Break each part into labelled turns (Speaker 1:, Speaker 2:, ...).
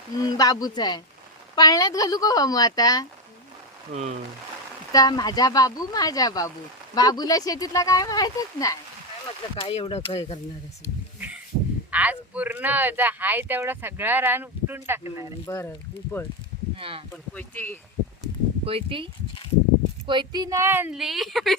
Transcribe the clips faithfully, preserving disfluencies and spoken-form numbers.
Speaker 1: बाबूचा आहे. पाळण्यात घालू का मग आता? तर माझा बाबू माझा बाबू बाबूला शेतीतला काय माहितच नाही.
Speaker 2: काय म्हटलं काय एवढं काय करणार असं.
Speaker 1: आज पूर्ण हाय तेवढा सगळा रान उपटून टाकणार आहे.
Speaker 2: बरं उपळ
Speaker 1: हा.
Speaker 2: पण कोणती
Speaker 1: कोयती कोयती नाही आणली.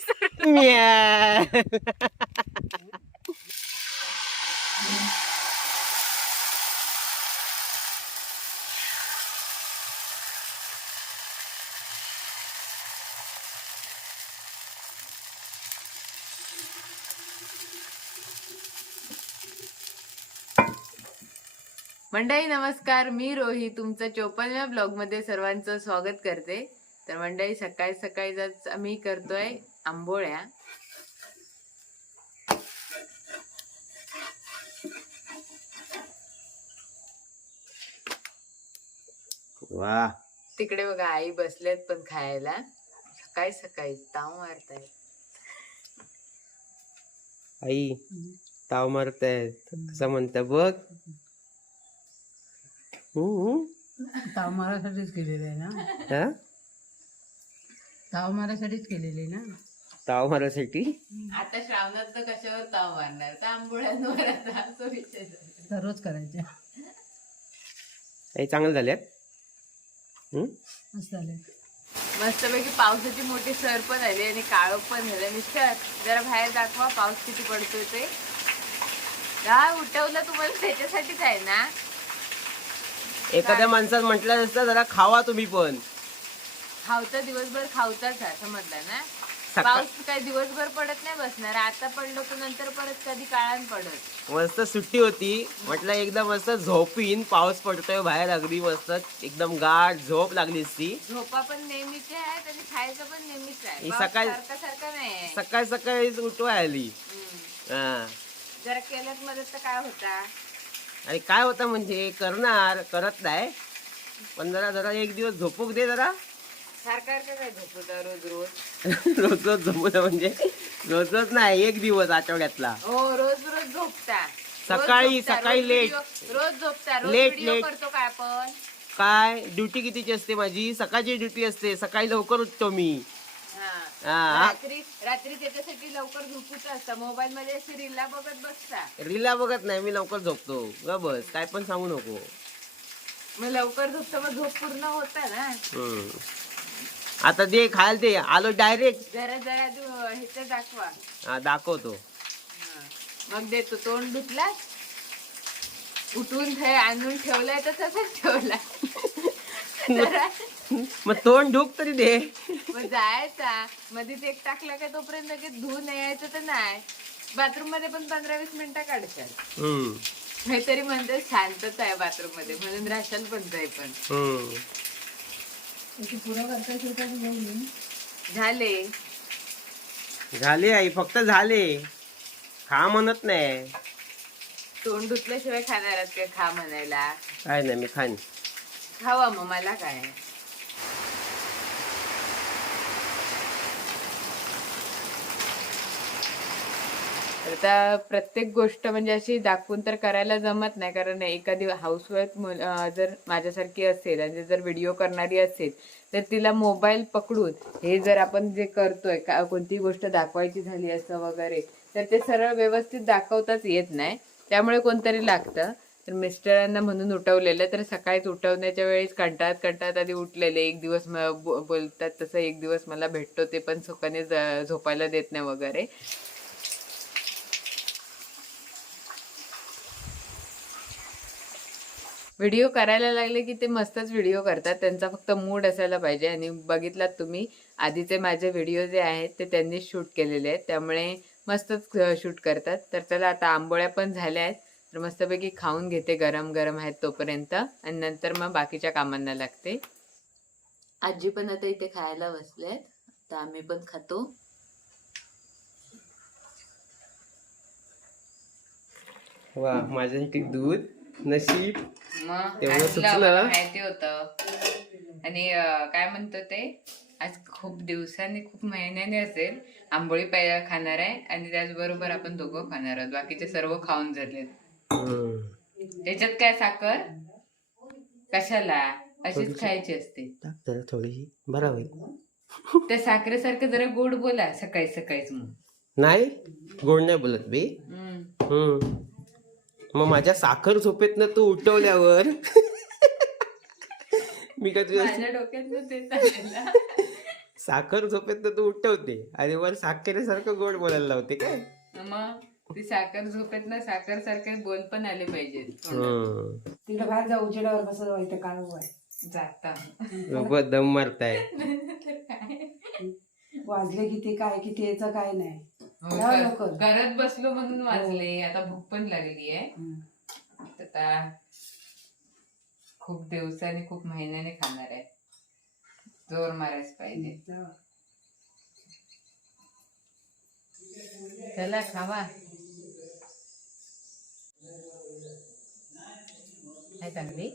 Speaker 1: मंडळी नमस्कार, मी रोही तुमचं चोपन्नव्या ब्लॉग मध्ये सर्वांचं स्वागत करते. तर मंडळी सकाळी सकाळी आज आम्ही करतोय आंबोळ्या.
Speaker 3: वा
Speaker 1: तिकडे बघा आई बसलेत पण खायला. सकाळी सकाळी ताव मारतायत.
Speaker 3: आई ताव मारतायत असं म्हणता बघ.
Speaker 2: ताव मारासाठीच केलेलं आहे ना.
Speaker 3: हा
Speaker 2: ताव मारासाठीच केलेले ना.
Speaker 3: ताव मारासाठी
Speaker 1: आता श्रावणात तर कशावर ताव मारणार, तर आंबोळ्यांवर आता असं विषय झाला.
Speaker 2: दररोज करायचे.
Speaker 3: आई चांगलं झाल्यात.
Speaker 2: मस्त झाले.
Speaker 1: मस्तपैकी पावसाची मोठी सर पण आली आणि काळोख पण झालं. मिस्टर जरा बाहेर दाखवा पाऊस किती पडतोय ते. हा उठवलं तुम्हाला त्याच्यासाठीच आहे ना.
Speaker 3: एखाद्या माणसात म्हटलं असतं जरा खावा तुम्ही पण.
Speaker 1: खावता दिवसभर खावताच आहे समजलं ना.
Speaker 3: सकाळ
Speaker 1: पाऊस काय दिवसभर पडत नाही बसणार. आता पडलो तर नंतर परत कधी काळान पडत.
Speaker 3: मस्त सुट्टी होती म्हटलं एकदा मस्त झोपीन. पाऊस पडतोय बाहेर अगदी मस्त एकदम गाढ झोप लागली असती.
Speaker 1: झोपा पण नेहमीचे आहेत आणि खायचं पण नेहमीच आहे.
Speaker 3: ही
Speaker 1: पाऊस
Speaker 3: सकाळी-
Speaker 1: सारखा सारखा नाही.
Speaker 3: सकाळी सकाळीच उठवाय आली. हा
Speaker 1: जरा केलंच मदत तर काय होता.
Speaker 3: आणि काय होतं म्हणजे करणार करत नाही पण जरा जरा एक दिवस झोपूक दे जरा.
Speaker 1: सारखं काय झोपवता रोज रोज.
Speaker 3: रोज रोज झोपू म्हणजे रोज रोज नाही एक दिवस आठवड्यातला.
Speaker 1: हो रोज रोज झोपता. रोज
Speaker 3: सकाळी-
Speaker 1: झोपता,
Speaker 3: सकाळी
Speaker 1: रोज
Speaker 3: लेट.
Speaker 1: व्हिडिओ- रोज झोपता रोज
Speaker 3: लेट-
Speaker 1: व्हिडिओ
Speaker 3: लेट.
Speaker 1: करतो काय आपण.
Speaker 3: काय ड्युटी कितीची असते माझी. सकाळची ड्युटी असते. सकाळी लवकर उठतो मी.
Speaker 1: हा.
Speaker 3: हा.
Speaker 1: रात्री रात्री त्याच्यासाठी लवकर झोपूच असतं. मोबाईल मध्ये सिरियलला बघत बसता.
Speaker 3: रीला बघत नाही मी लवकर झोपतो. ग बस काय पण सांगू नको.
Speaker 1: मग लवकर झोपतो मग झोप पूर्ण होता ना.
Speaker 3: हम्म. आता दे खायला दे. आलो डायरेक्ट.
Speaker 1: जरा जरा तू ह्याचं दाखवा.
Speaker 3: हा दाखवतो.
Speaker 1: हा. मग देतो. तोंड धुतला उठून हे आणून ठेवलाय तर तसंच ठेवला. जरा
Speaker 3: मग तोंड ढुक तरी दे.
Speaker 1: मग जायचा मध्ये एक टाकला का तोपर्यंत लगेच धुवून यायचं तर नाही. बाथरूम मध्ये पण पंधरा वीस मिनिटं काढशाल.
Speaker 3: हम्म.
Speaker 1: काहीतरी म्हणतात शांतता आहे बाथरूम मध्ये म्हणून राशाल पण जाय पण.
Speaker 3: हम्म.
Speaker 2: पुरा करता शिवता घेऊन
Speaker 1: झाले
Speaker 3: झाले आई फक्त झाले. खा म्हणत नाही.
Speaker 1: तोंड धुतल्याशिवाय खाणार आहात काय खा म्हणायला.
Speaker 3: काय नाही मी खाईन.
Speaker 1: खावा मग मला काय. आता प्रत्येक गोष्ट म्हणजे अशी दाखवून तर करायला जमत नाही. कारण एखादी हाऊसवाईफ जर माझ्यासारखी असेल आणि जर व्हिडिओ करणारी असेल तर तिला मोबाईल पकडून हे जर आपण जे करतोय का कोणती गोष्ट दाखवायची झाली असं वगैरे तर ते सरळ व्यवस्थित दाखवताच येत नाही. त्यामुळे कोणतरी लागतं. तर मिस्टरांना म्हणून उठवलेलं. तर सकाळीच उठवण्याच्या वेळेस कंटाळत कंटाळत आधी उठलेले. एक दिवस बोलतात तसं एक दिवस मला भेटतो ते पण सुखाने झोपायला देत नाही वगैरे. व्हिडिओ करायला लागले की ते मस्तच व्हिडिओ करतात. त्यांचा फक्त मूड असायला पाहिजे. आणि बघितलात तुम्ही आधीचे माझे व्हिडिओ जे आहेत ते त्यांनी शूट केलेले आहेत त्यामुळे मस्तच शूट करतात. तर चला आता आंबोळ्या पण झाल्या आहेत तर मस्तपैकी खाऊन घेते. गरम गरम आहेत तोपर्यंत आणि नंतर मग बाकीच्या कामांना लागते. आजी पण आता इथे खायला बसलेत तर आम्ही पण खातो.
Speaker 3: वा माझ्यासाठी दूध नशीब
Speaker 1: मग
Speaker 3: तेवढं सुचलं.
Speaker 1: माहिती होतं. आणि काय म्हणतो ते आज खूप दिवसांनी खूप महिन्याने असेल आंबोळी पहिला खाणार आहे आणि त्याचबरोबर आपण दोघं खाणार आहोत. बाकीचे सर्व खाऊन झालेत. त्याच्यात काय साखर कशाला अशीच खायची असते.
Speaker 3: टाक जरा थोडीशी बरा होईल.
Speaker 1: त्या साखरेसारखं जरा गोड बोला सकाळी सकाळीच मग.
Speaker 3: नाही गोड नाही बोलत बे.
Speaker 1: हम्म.
Speaker 3: हम्म. मग माझ्या साखर झोपेतनं तू उठवल्यावर मी का तुझ्या
Speaker 1: माझ्या डोक्यात ते चाललेलं.
Speaker 3: साखर झोपेतनं तू उठवते आणि वर साखरेसारखं गोड बोलायला लावते काय.
Speaker 1: मग ती साखर झोपेत ना साखर सारखे बोल पण आले पाहिजेत तोंडात.
Speaker 3: हम्म.
Speaker 2: तिला बाहेर जाऊ उजेडावर कसं जायचं काय उभं
Speaker 1: जाता.
Speaker 3: लोक दम मारताय.
Speaker 1: तर काय
Speaker 2: वाजले किती काय किती याचं काय नाही.
Speaker 1: हो,
Speaker 2: या
Speaker 1: कर-
Speaker 2: लवकर.
Speaker 1: करत बसलो म्हणून वाजले. आता भूक पण लागली आहे.
Speaker 2: हं.
Speaker 1: आता खूप दिवसांनी खूप महिन्याने खाणार आहे. जोर मारायच पाहिजे.
Speaker 2: जाऊ.
Speaker 1: चला खावा. काय चांगली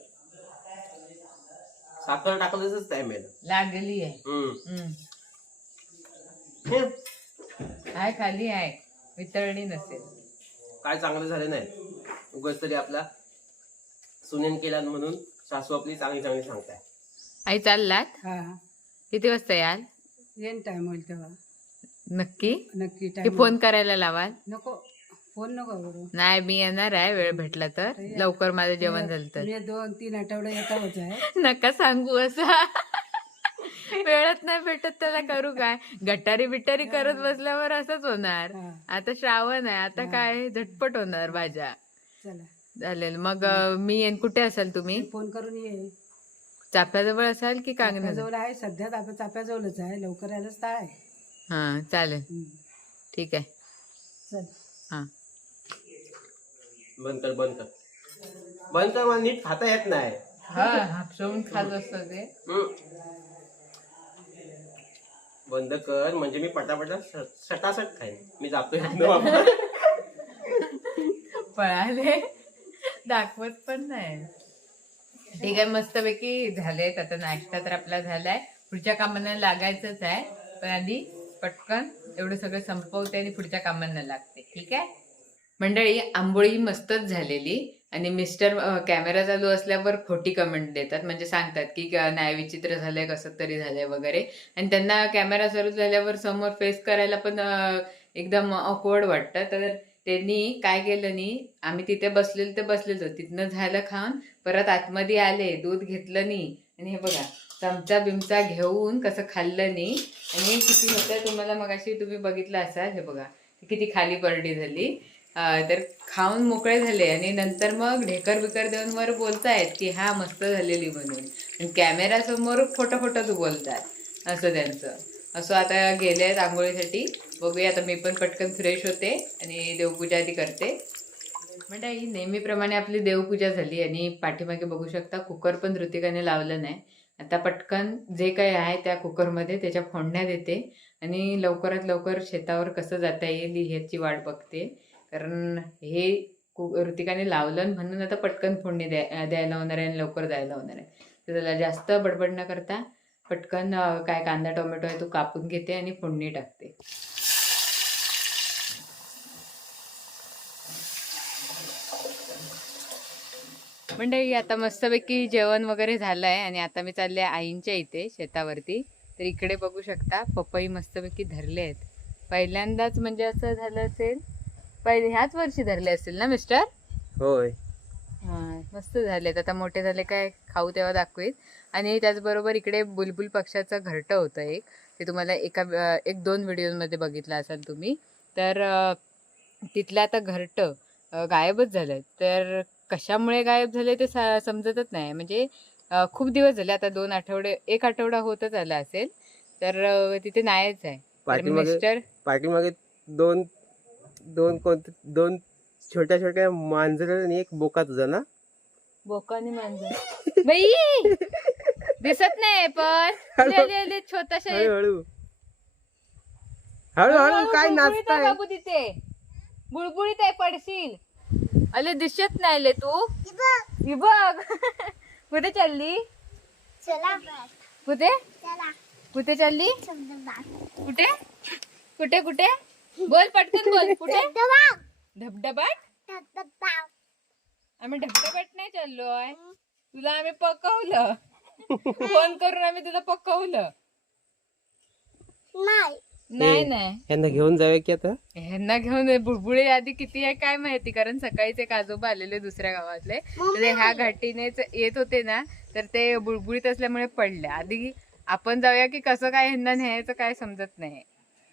Speaker 3: साखर टाकलंच टाइम आहे.
Speaker 1: लागली आहे.
Speaker 3: हम्म.
Speaker 1: हम्म.
Speaker 3: हे,
Speaker 1: आहे खाली आहे वितळणी नसेल.
Speaker 3: काय चांगलं झालं नाही उगाच तरी आपला सुनेन केला म्हणून सासू आपली चांगली चांगली सांगताय.
Speaker 1: आई चाललात
Speaker 2: हा
Speaker 1: किती वाजता याल
Speaker 2: येईन टाइम होईल तेव्हा
Speaker 1: नक्की
Speaker 2: नक्की
Speaker 1: की
Speaker 2: टाइम
Speaker 1: फोन करायला लावाल.
Speaker 2: नको फोन नको करू.
Speaker 1: नाही मी येणार आहे वेळ भेटला तर लवकर माझं जेवण झालं तर.
Speaker 2: मी दोन तीन आठवडे येतावच आहे.
Speaker 1: नका सांगू असं. वेळच नाही भेटत त्याला करू काय. गटारी बिटारी करत बसल्यावर असंच होणार.
Speaker 2: हा.
Speaker 1: आता श्रावण आहे आता काय झटपट होणार भाज्या.
Speaker 2: चला
Speaker 1: चालेल मग अं, मी येईन. कुठे असाल तुम्ही.
Speaker 2: फोन करून ये.
Speaker 1: चाफ्याजवळ असाल की कागद.
Speaker 2: चाप्याजवळ आहे सध्या आपण चाप्याजवळच आहे लवकर यायलाच तर आहे.
Speaker 1: हा चालेल
Speaker 2: हं.
Speaker 1: ठीक आहे.
Speaker 2: चल
Speaker 1: हा
Speaker 3: बंद कर बंद कर बंद कर. मला नीट खाता येत नाही.
Speaker 1: हा हापसवून खात असतं ते.
Speaker 3: हम्म. बंद कर म्हणजे मी पटापटा स- सटासट खाईन. मी जातोय इथनं बाबा.
Speaker 1: पळाले दाखवत पण नाही. ठीक आहे मस्तपैकी झालेत. आता नाश्ता तर आपला झालाय. पुढच्या कामांना लागायचंच आहे पण आधी पटकन एवढं सगळं संपवते आणि पुढच्या कामांना लागते. ठीक आहे मंडळी. आंबोळी मस्तच झालेली आणि मिस्टर अं, कॅमेरा चालू असल्यावर खोटी कमेंट देतात. म्हणजे सांगतात की क- नाही विचित्र झालंय कसं तरी झालंय वगैरे. आणि त्यांना कॅमेरा चालू झाल्यावर समोर फेस करायला पण अं, एकदम ऑकवर्ड वाटतं. तर त्यांनी काय केलं नाही. आम्ही तिथे बसलेलो ते बसलेलो तिथनं झालं खाऊन परत आतमध्ये आले दूध घेतलं नाही आणि हे बघा चमचा बिमचा घेऊन कसं खाल्लं नाही. आणि किती होतं तुम्हाला मगाशी तुम्ही बघितलं असाल. हे बघा किती खाली परडी झाली. अं, तर खाऊन मोकळे झाले आणि नंतर मग ढेकर बिकर देऊन वर बोलतायत की हा मस्त झालेली म्हणून. आणि कॅमेरासमोर खोटं खोटं तू बोलतात असं त्यांचं. असं आता गेले आहेत आंघोळीसाठी. बघूया आता मी पण पटकन फ्रेश होते आणि देवपूजा आधी करते. म्हणजे ही नेहमीप्रमाणे आपली देवपूजा झाली आणि पाठीमागे बघू शकता कुकर पण ऋतिकाने लावलं नाही. आता पटकन जे काही आहे त्या कुकरमध्ये त्याच्या फोडण्या देते आणि लवकरात लवकर शेतावर कसं जाता येईल ह्याची वाट बघते. कारण हे कु ऋतिकाने लावलं म्हणून आता पटकन फोडणी द्या द्यायला होणार आहे आणि लवकर जायला होणार आहे. तर त्याला जास्त बडबड न करता पटकन अं, काय कांदा टोमॅटो आहे तो कापून घेते आणि फोडणी टाकते. मंडळी आता मस्तपैकी जेवण वगैरे झालं आहे आणि आता मी चालले आईंच्या इथे शेतावरती. तर इकडे बघू शकता पपई मस्तपैकी धरले आहेत. पहिल्यांदाच म्हणजे असं झालं असेल पहिले ह्याच वर्षी धरले असतील ना मिस्टर.
Speaker 3: होय
Speaker 1: हां मस्त झालेत. आता मोठे झाले काय खाऊ तेव्हा दाखवीत. आणि त्याचबरोबर इकडे बुलबुल पक्षाचं घरटं होतं एक. ते तुम्हाला एका अं, एक दोन व्हिडिओमध्ये बघितलं असाल तुम्ही. तर अं, तिथलं आता घरटं अं, गायबच झालं. तर कशामुळे गायब झाले ते सा समजतच नाही. म्हणजे अं, खूप दिवस झाले आता दोन आठवडे एक आठवडा होतच आला असेल. तर अं, तिथे नाहीच आहे. तर
Speaker 3: पाठीमागे
Speaker 1: मिस्टर
Speaker 3: पाठीमागे दोन दोन कोणते दोन छोट्या छोट्या मांजर आणि एक बोका तुझा ना.
Speaker 1: बोकाने मांजर बाई दिसत नाही पण ले, ले, ले, छोटासा एक.
Speaker 3: हळूहळू हळूहळू काय
Speaker 1: बुळबुळीत आहे
Speaker 3: नाचताय.
Speaker 1: बाबू तिथे बुळबुळीत आहे पडशील. अले दिसत नाही ले तू. ही बघ कुठे चालली कुठे कुठे चालली कुठे कुठे कुठे बोल पटकन बोल कुठे. धबधबाट आम्ही धबधबाट नाही चाललोय. तुला आम्ही पकवलं फोन करून आम्ही तुला पकवलं. नाही नाही
Speaker 3: यांना घेऊन जाऊया की आता.
Speaker 1: ह्यांना घेऊन बुळबुळी आधी किती आहे काय माहिती, कारण सकाळीच एक आजोबा आलेले दुसऱ्या गावातले, तर ते ह्या घाटीनेच येत होते ना, तर ते बुळबुळीत असल्यामुळे पडले. आधी आपण जाऊया की कसं काय ह्यांना न्यायचं काय समजत नाही.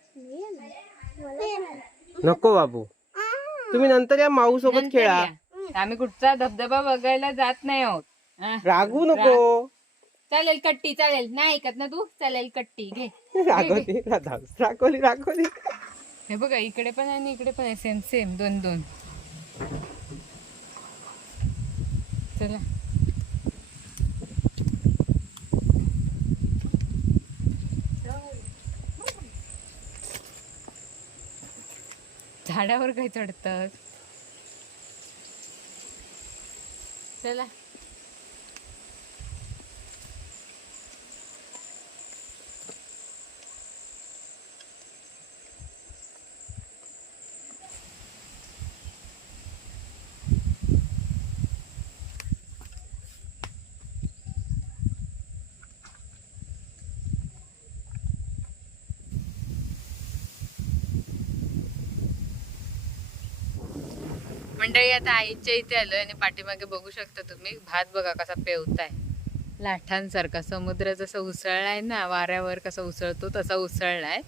Speaker 3: नको बाबू, तुम्ही नंतर या माऊ सोबत
Speaker 1: नंतर
Speaker 3: खेळा.
Speaker 1: या. आम्ही कुठचा धबधबा बघायला जात नाही आहोत. हा.
Speaker 3: रागू नको.
Speaker 1: चालेल कट्टी चालेल, नाही ऐकत ना तू, चालेल कट्टी घे.
Speaker 3: रागवली रागवली रागवली.
Speaker 1: हे बघा इकडे पण आहे आणि इकडे पण आहे, सेम सेम दोन दोन. चला झाडावर काय चढतात. चला मंडळी, आता आईच्या इथे आलोय आणि पाठीमागे बघू शकता तुम्ही भात बघा कसा पेवताय लाटांसारखा. समुद्र जसा उसळलाय ना वाऱ्यावर, कसा उसळतो तसा उसळलाय.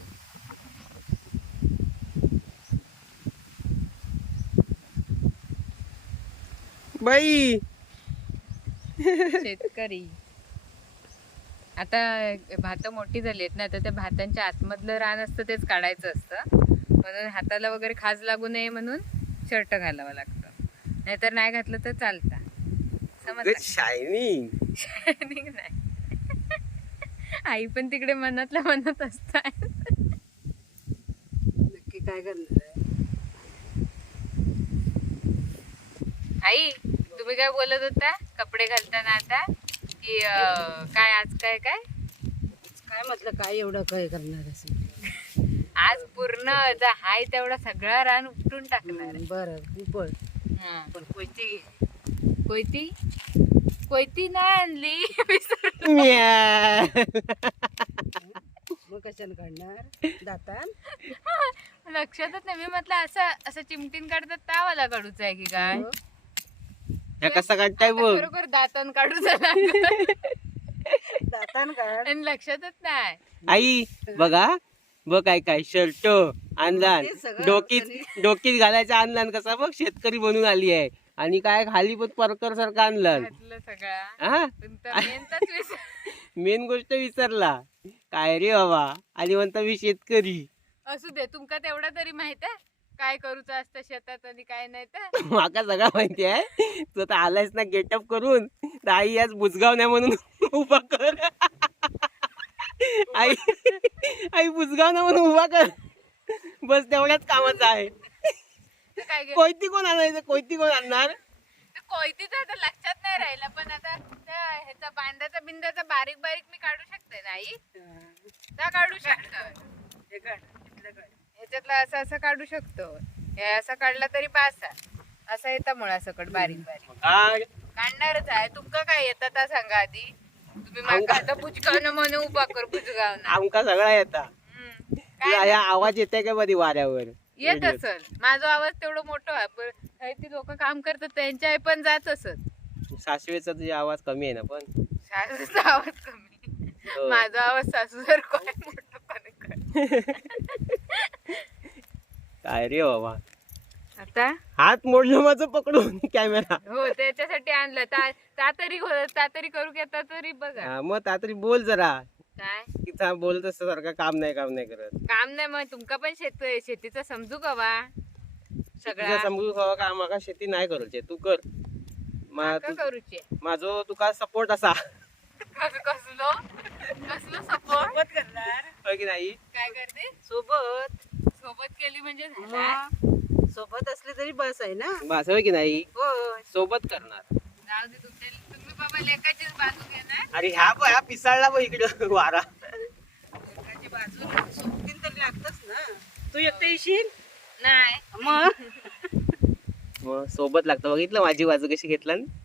Speaker 3: बाई
Speaker 1: शेतकरी आता भात मोठी झाली आहेत ना, तर त्या भातांच्या आतमधलं रान असतं तेच काढायचं असतं, म्हणून हाताला वगैरे खाज लागू नये म्हणून शर्ट घालावं लागतं, नाहीतर नाही घातलं तर चालतं. समजलं?
Speaker 3: शायनिंग
Speaker 1: शायनिंग नाही. आई पण तिकडे मनातल्या मनात असताय.
Speaker 2: नक्की काय करणार आहे?
Speaker 1: आई तुम्ही काय बोलत होता कपडे घालताना आता की अं, काय आज काय काय
Speaker 2: काय म्हटलं काय एवढं काय करणार असं?
Speaker 1: आज पूर्ण जा हाय तेवढा सगळा रान उपटून टाकणार आहे.
Speaker 2: बरं तू पण
Speaker 1: हा.
Speaker 2: पण कोयती घे.
Speaker 1: कोयती कोयती नाही आणली. विसरलो.
Speaker 2: मग कशाने काढणार? दातान?
Speaker 1: लक्षातच नाही. मी म्हटलं असं असं चिमटीन काढतात तावाला काढूच आहे की काय.
Speaker 2: हो.
Speaker 3: ह्या कसा काढताय
Speaker 1: आता
Speaker 3: बघ.
Speaker 1: खरोखर दातन काढू झाला
Speaker 2: दातान काढ.
Speaker 1: आणि लक्षातच नाही.
Speaker 3: आई बघा बघ काय काय शर्ट आणलान,
Speaker 2: ते सगळं
Speaker 3: डोकीत डोकीत घालायचा आणलान, कसा बघ शेतकरी बनून आली आहे. आणि काय खाली पण परकर सारखा आणलान.
Speaker 1: घातलं सगळा
Speaker 3: हा
Speaker 1: पण तर main तच विसर-
Speaker 3: मेन गोष्ट विसरला काय रे बाबा, आणि म्हणता मी शेतकरी.
Speaker 1: असू दे, तुमका तेवढा तरी माहित आहे काय करूचं असतं शेतात आणि काय नाही तर.
Speaker 3: माका सगळं माहिती आहे. तू आता आलायस ना गेटअप करून, तर आई आज बुजगाव नाही म्हणून उभा कर. आई आई बुजगाव नाही म्हणून उभा कर, बस तेवढ्याच कामाचं आहे.
Speaker 1: तर काय गे-
Speaker 3: कोयती कोण आणायचं, कोयती कोण आणणार?
Speaker 1: ते कोयतीचं आता लक्षात नाही राहिलं, पण आता त्या ह्याचा बांधाचा बिंदाचा बारीक बारीक मी काढू शकते ना आई. त्या काढू शकतो
Speaker 2: हे काढ. इथलं काढ.
Speaker 1: ह्याच्यातला असं असं काढू शकतो. हे असं काढला तरी पास आहे. असं येतं मुळा सकट बारीक बारीक
Speaker 3: काय
Speaker 1: काढणारच आहे. तुमका काय येतं ता सांगा आधी. तुम्ही माका आता बुजगावनं म्हणून उभा कर बुजगावनं.
Speaker 3: आमका सगळा येता.
Speaker 1: हम्म.
Speaker 3: तुला या आवाज येते का मध्ये वाऱ्यावर?
Speaker 1: येत असल. माझा आवाज तेवढं मोठं आहे, पण हे ती लोक काम करतात त्यांच्या पण जात असत.
Speaker 3: सासवेचा तुझा आवाज कमी आहे ना पण.
Speaker 1: सासूचा आवाज कमी,
Speaker 3: हो.
Speaker 1: माझा आवाज सासू जर काय मोठं पण कर.
Speaker 3: काय रे बाबा,
Speaker 1: आता
Speaker 3: हात मोडलं माझं पकडून कॅमेरा.
Speaker 1: हो त्याच्यासाठी आणलं. ता ता तरी हो- ता तरी करू की आता तरी बघा
Speaker 3: हा, मग तातरी बोल जरा.
Speaker 1: काय
Speaker 3: तिथं बोलत असतं सारखं काम नाही काम नाही करत.
Speaker 1: काम नाही. मग तुमका पण शेत शेतीचं समजू का वा
Speaker 3: तुझा
Speaker 1: सगळा
Speaker 3: समजू हवा का माका शेती नाही करूचे, तू कर. मा-
Speaker 1: का
Speaker 3: तू-
Speaker 1: करूचे.
Speaker 3: माझो तुका सपोर्ट असा,
Speaker 1: कस- कसलो कसलो सपोर्ट
Speaker 2: सोबत करणार.
Speaker 3: होय की नाही?
Speaker 1: काय करते
Speaker 2: सोबत
Speaker 1: सोबत केली म्हणजे झाला.
Speaker 2: मग सोबत असले तरी बस आहे ना.
Speaker 3: बस होय की नाही?
Speaker 2: होय.
Speaker 3: सोबत करणार.
Speaker 1: जाऊ दे तुमच्या तुम्ही बाबा लेकाचीच बाजू घेणार.
Speaker 3: अरे ह्या बघ, ह्या पिसाळला बघ इकडं वारा.
Speaker 2: एकाची बाजू सोबतीन तरी लागतच ना. तू एकटं येशील
Speaker 1: नाही
Speaker 2: मग
Speaker 3: मग सोबत लागतं. बघितलं माझी बाजू कशी घेतला ना?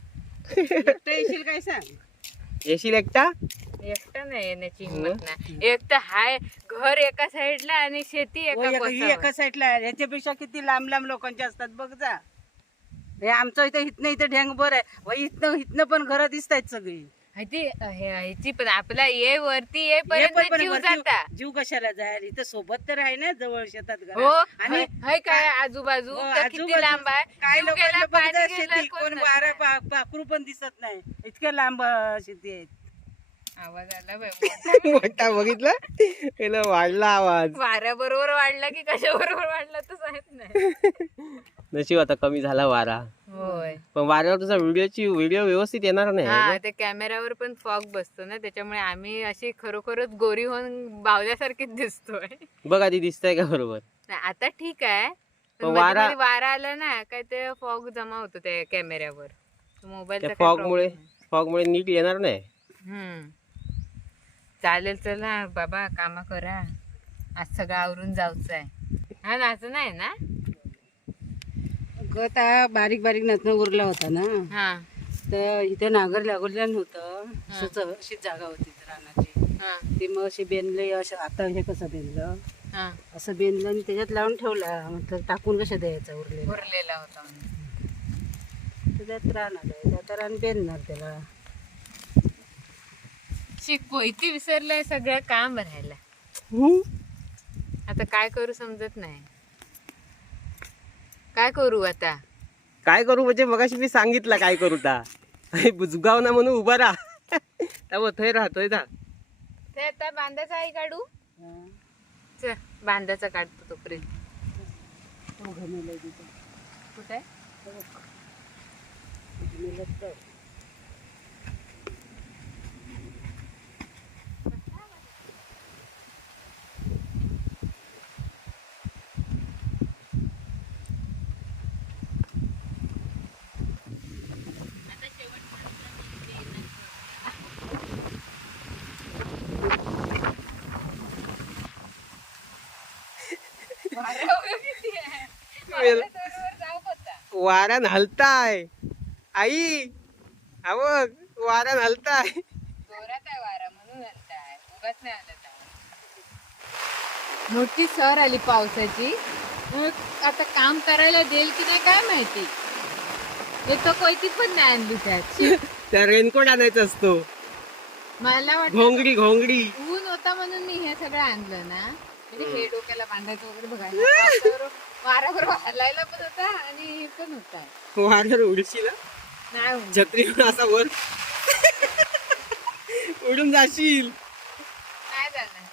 Speaker 2: एकटं येशील काय सांग.
Speaker 3: येशील एकटा?
Speaker 1: एकटा नाही येण्याची हिंमत नाही. एकटा हाय घर एका साईडला आणि शेती
Speaker 2: हो,
Speaker 1: एका
Speaker 2: एका- ही
Speaker 1: कोसावर.
Speaker 2: एका साईडला आहे. याच्यापेक्षा किती लांब लांब लोकांचे असतात बघ जा. हे आमचं इथं इथनं इथं ढेंगभर आहे. व इथनं इथनं पण घरं दिसत आहेत सगळी.
Speaker 1: ती ह्याची पण आपला ये वरती
Speaker 2: हे पण-
Speaker 1: येईपर्यंत
Speaker 2: पण
Speaker 1: जीव
Speaker 2: वरती
Speaker 1: जाता.
Speaker 2: जीव कशाला जायला, इथं सोबत तर आहे ना जवळ शेतात घरात.
Speaker 1: हो
Speaker 2: आणि
Speaker 1: हाय हाय काय आजूबाजू
Speaker 2: हो,
Speaker 1: तर किती
Speaker 2: आजूबाजू
Speaker 1: लांब आहे.
Speaker 2: काय
Speaker 1: जीव
Speaker 2: लोकांना
Speaker 1: गेला,
Speaker 2: बघ
Speaker 1: पाणी
Speaker 2: जा
Speaker 1: गेलं,
Speaker 2: शेती,
Speaker 1: कोण
Speaker 2: कोण
Speaker 1: नसतं.
Speaker 2: वारा पा- पाखरू पण दिसत नाही, इतक्या लांब अं, शेती आहेत.
Speaker 1: आवाज आला बाई.
Speaker 3: मोठा बघितलं त्याला वाढला आवाज.
Speaker 1: वाऱ्या बरोबर वाढला की कशा बरोबर वाढला तर सांगत नाही.
Speaker 3: नशीब आता कमी झाला वारा.
Speaker 1: होय
Speaker 3: पण वाऱ्यावर तुझा व्हिडिओची व्हिडिओ व्यवस्थित येणार नाही
Speaker 1: हा ते कॅमेऱ्यावर पण फॉग बसतो ना त्याच्यामुळे आम्ही अशी खरोखरच गोरी होऊन बावल्यासारखीच दिसतोय.
Speaker 3: बघ आधी दिसतंय का बरोबर?
Speaker 1: नाही, आता ठीक आहे पण
Speaker 3: पण
Speaker 1: मध्ये
Speaker 3: वारा-
Speaker 1: मध्ये वारा आला ना काय ते फॉग जमा होतो त्या कॅमेऱ्यावर. मोबाईलचा
Speaker 3: त्या
Speaker 1: काय
Speaker 3: फॉग
Speaker 1: problem
Speaker 3: मुळे
Speaker 1: नाही.
Speaker 3: फॉग मुळे नीट येणार नाही.
Speaker 1: हम्म चालेल चला बाबा कामा करा आज सगळं आवरून जाऊच आहे. हा ना असं नाही ना.
Speaker 2: गत हा बारीक बारीक नसणं उरला होता ना,
Speaker 1: हा
Speaker 2: तर इथे नागर लागवलेलं नव्हतं. असंच अशीच जागा होती इथं रानाची.
Speaker 1: हा
Speaker 2: ते मग असे बेनले असं. आता हे कसं बेनलं
Speaker 1: हा
Speaker 2: असं बेनलं आणि त्याच्यात लावून ठेवला. म्हटलं टाकून कसं द्यायचं उरलेलं.
Speaker 1: उरलेला होता म्हणून.
Speaker 2: तर त्यात रान आलं, आता रान बेनणार त्याला.
Speaker 1: कोयती विसरलंय सगळं काम राहायला. आता काय करू समजत नाही. काय करू आता.
Speaker 3: काय करू म्हणजे मगाशी मी सांगितलं काय करू ता बुजगाव ना म्हणून उभा राहा. त्यामुळे थंय राहतोय ना.
Speaker 1: ते आता बांधाचा आई काढू. चल बांधाचा काढतो तोपर्यंत. कुठे
Speaker 3: वाऱ्यान हलताय आई. हा बघ वाऱ्यान हलताय.
Speaker 1: जोरात आहे वारा म्हणून हलताय. उगाच नाही हलत आहे. मोठी सर आली पावसाची. मग आता काम करायला देईल की नाही काय माहिती. हे तो कोयती पण नाही आणली त्यात.
Speaker 3: त्या रेनकोट आणायचा असतो.
Speaker 1: मला वाटतं
Speaker 3: घोंगडी घोंगडी.
Speaker 1: ऊन होता म्हणून मी हे सगळं आणलं ना. म्हणजे हे डोक्याला बांधायचं वगैरे बघायला पावसावर वाराबरोबर हलायला पण होता आणि हे पण होता.
Speaker 3: वाऱ्यावर उडशील हा?
Speaker 1: नाही ऊन.
Speaker 3: छत्री असा वर उडून जाशील.
Speaker 1: नाही जाणार.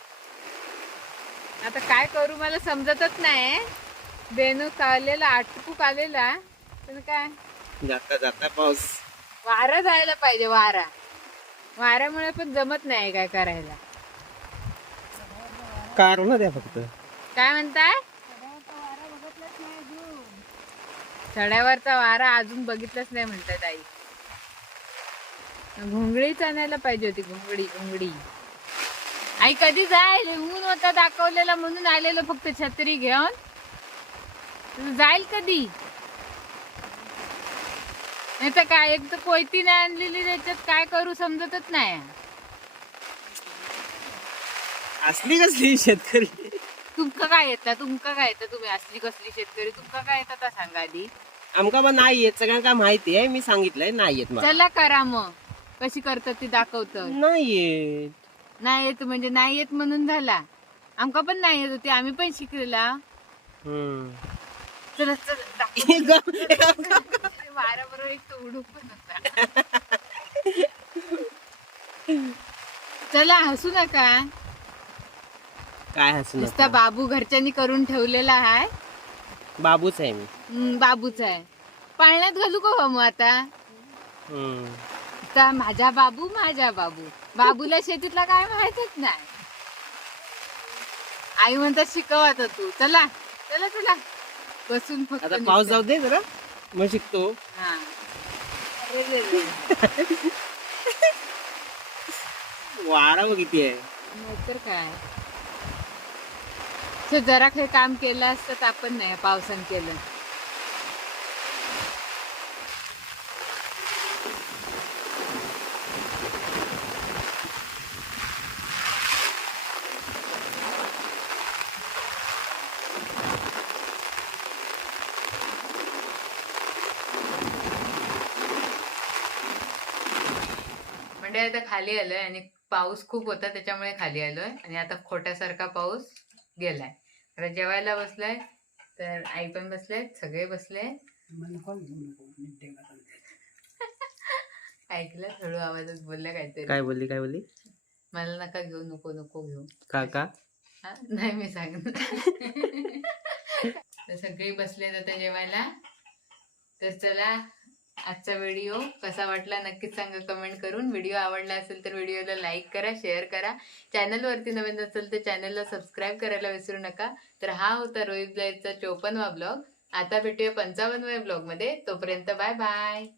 Speaker 1: आता काय करू मला समजतच नाही. बेनूक आलेला आटपूक आलेला पण काय
Speaker 3: जाता जाता पाऊस.
Speaker 1: वारा जायला पाहिजे. वारा वाऱ्यामुळे पण जमत नाही काय करायला.
Speaker 3: कारण द्या फक्त.
Speaker 1: काय म्हणताय. चढ्यावरचा वारा अजून बघितलंच नाही म्हणतात आई. घोंगडीच आणायला पाहिजे होती. घोंगडी घोंगडी आई कधी जाईल. ऊन होता दाखवलेला म्हणून आलेलो फक्त छत्री घेऊन. जाईल कधी. नाही तर काय एक तर कोयती नाही आणलेली त्याच्यात काय करू समजतच नाही.
Speaker 3: असली कसली शेतकरी.
Speaker 1: तुमका काय येतं तुमका काय येतं तुम्ही असली कसली शेतकरी तुमका काय येतं आता सांगा आधी.
Speaker 3: आमका पण नाही येत. सगळ्यांना माहिती आहे. मी सांगितलंय नाही येत मला.
Speaker 1: चला करा मग कशी करतात ती दाखवतं.
Speaker 3: नाही येत.
Speaker 1: नाही येत म्हणजे नाही येत म्हणून झाला. आमका पण नाही येत होती आम्ही पण शिकलेला.
Speaker 3: हम्म.
Speaker 1: चला चला वारा बरोबर एक तो उडूक पण होता. चला हसू नका.
Speaker 3: काय हसू
Speaker 1: नुसता
Speaker 3: नका.
Speaker 1: बाबू घरच्यांनी करून ठेवलेला आहे.
Speaker 3: बाबूच आहे मी.
Speaker 1: हम्म, बाबूच आहे. पाळण्यात घालू का हो मग आता.
Speaker 3: हम्म.
Speaker 1: तर माझा बाबू माझा बाबू. बाबूला शेतीतला काय माहितच नाही. आई म्हणतात शिकव आता तू. चला चला चला बसून फक्त
Speaker 3: आता पाऊस
Speaker 1: नुसतं.
Speaker 3: जाऊ दे जरा मग शिकतो.
Speaker 1: हा. अरे रे रे.
Speaker 3: वारा बघ किती आहे.
Speaker 1: नाहीतर काय. So, जरा काही काम केलं असतं तर आपण नाही पावसानं केलं. म्हणजे आता खाली आलोय आणि पाऊस खूप होता त्याच्यामुळे खाली आलोय आणि आता खोट्यासारखा पाऊस गेलाय. आता जेवायला बसलाय तर आई पण बसले, सगळे बसले. ऐकलं थोडं आवाजात बोललं काहीतरी.
Speaker 3: काय बोलली काय बोलली
Speaker 1: मला नका घेऊ, नको नको घेऊ.
Speaker 3: काका
Speaker 1: हा नाही मी सांगणार. तर सगळे बसले आता जेवायला. तर चला आजचा व्हिडिओ कसा वाटला नक्कीच सांगा कमेंट करून. व्हिडिओ आवडला असेल तर व्हिडिओला लाईक करा, शेअर करा. चॅनलवरती नवीन असेल तर चॅनलला सबस्क्राईब करायला विसरू नका. तर हा होता रोहित ब्लाईजचा चोपन्नवा ब्लॉग. आता भेटूया पंचावन्नव्या ब्लॉग मध्ये. तोपर्यंत बाय बाय.